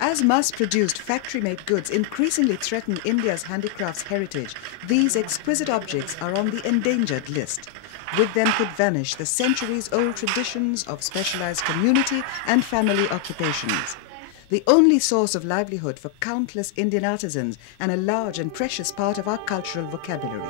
As mass-produced factory-made goods increasingly threaten India's handicrafts heritage, these exquisite objects are on the endangered list. With them could vanish the centuries-old traditions of specialized community and family occupations. The only source of livelihood for countless Indian artisans and a large and precious part of our cultural vocabulary.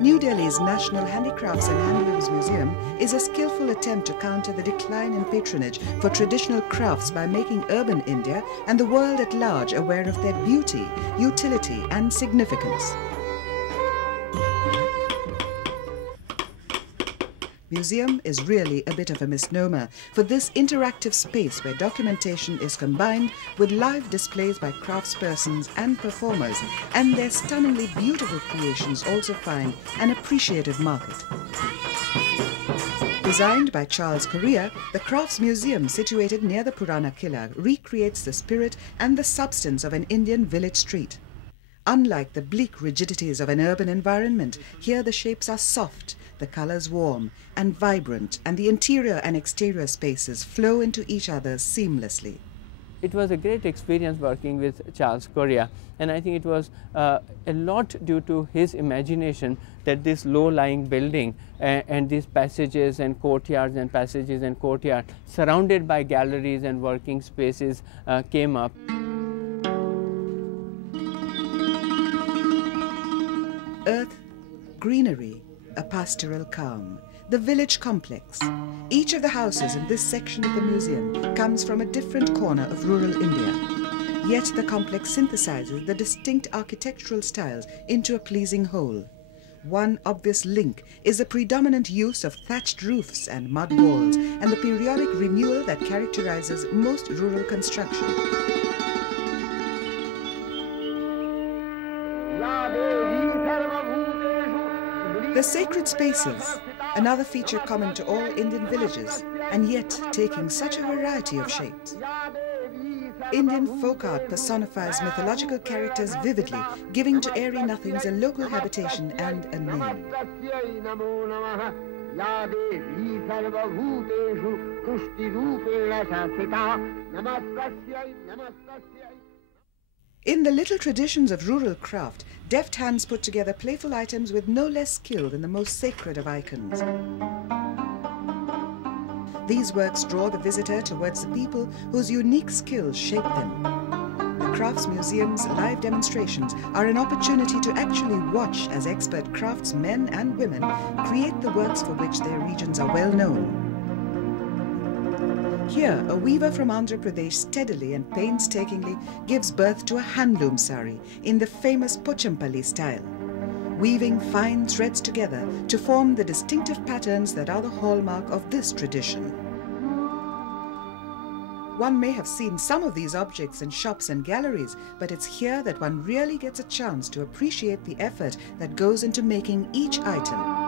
New Delhi's National Handicrafts and Handlooms Museum is a skillful attempt to counter the decline in patronage for traditional crafts by making urban India and the world at large aware of their beauty, utility and significance. Museum is really a bit of a misnomer for this interactive space where documentation is combined with live displays by craftspersons and performers, and their stunningly beautiful creations also find an appreciative market. Designed by Charles Correa, the Crafts Museum situated near the Purana Killa recreates the spirit and the substance of an Indian village street. Unlike the bleak rigidities of an urban environment, here the shapes are soft, the colors warm and vibrant, and the interior and exterior spaces flow into each other seamlessly. It was a great experience working with Charles Correa, and I think it was a lot due to his imagination that this low-lying building and these passages and courtyards and passages and courtyards surrounded by galleries and working spaces came up. Earth, greenery, a pastoral calm, the village complex. Each of the houses in this section of the museum comes from a different corner of rural India. Yet the complex synthesizes the distinct architectural styles into a pleasing whole. One obvious link is the predominant use of thatched roofs and mud walls and the periodic renewal that characterizes most rural construction. The sacred spaces, another feature common to all Indian villages, and yet taking such a variety of shapes. Indian folk art personifies mythological characters vividly, giving to airy nothings a local habitation and a name. In the little traditions of rural craft, deft hands put together playful items with no less skill than the most sacred of icons. These works draw the visitor towards the people whose unique skills shape them. The Crafts Museum's live demonstrations are an opportunity to actually watch as expert craftsmen and women create the works for which their regions are well known. Here, a weaver from Andhra Pradesh steadily and painstakingly gives birth to a handloom sari in the famous Pochampalli style, weaving fine threads together to form the distinctive patterns that are the hallmark of this tradition. One may have seen some of these objects in shops and galleries, but it's here that one really gets a chance to appreciate the effort that goes into making each item.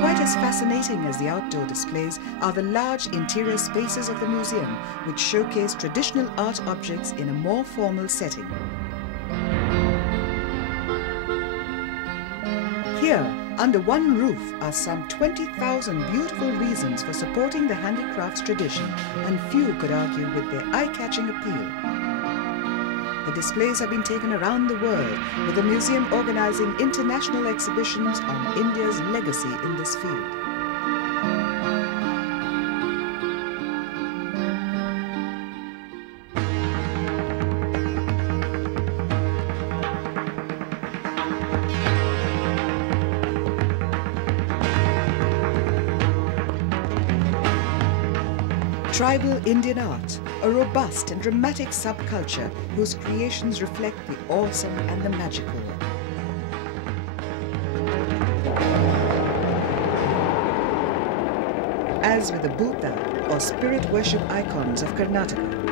Quite as fascinating as the outdoor displays are the large interior spaces of the museum, which showcase traditional art objects in a more formal setting. Here, under one roof, are some 20,000 beautiful reasons for supporting the handicrafts tradition, and few could argue with their eye-catching appeal. The displays have been taken around the world, with the museum organizing international exhibitions on India's legacy in this field. Tribal Indian art, a robust and dramatic subculture whose creations reflect the awesome and the magical. As with the Bhuta or spirit worship icons of Karnataka.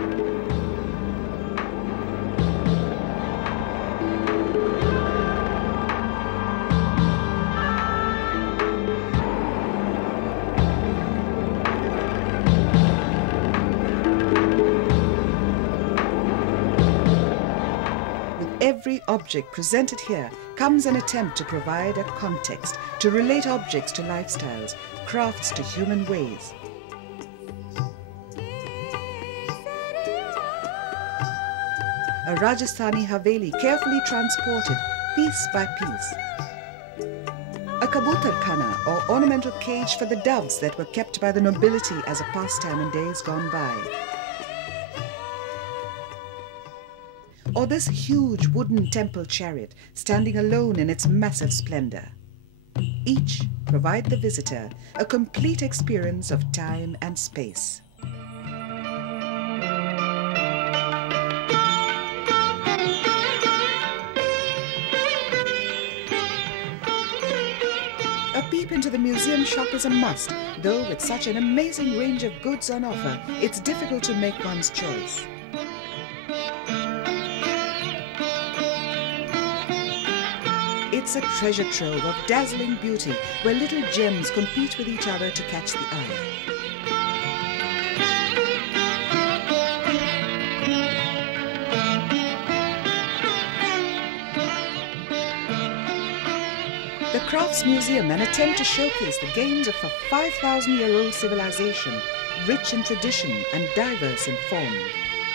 every object presented here comes an attempt to provide a context, to relate objects to lifestyles, crafts to human ways. A Rajasthani Haveli carefully transported piece by piece. A kabutar khana, or ornamental cage for the doves that were kept by the nobility as a pastime in days gone by. Or this huge wooden temple chariot standing alone in its massive splendor. Each provide the visitor a complete experience of time and space. A peep into the museum shop is a must, though with such an amazing range of goods on offer, it's difficult to make one's choice. It's a treasure trove of dazzling beauty where little gems compete with each other to catch the eye. The Crafts Museum, an attempt to showcase the gains of a 5,000-year-old civilization, rich in tradition and diverse in form.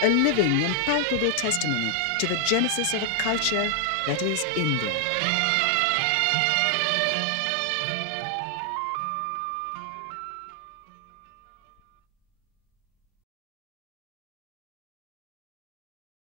A living and palpable testimony to the genesis of a culture that is India.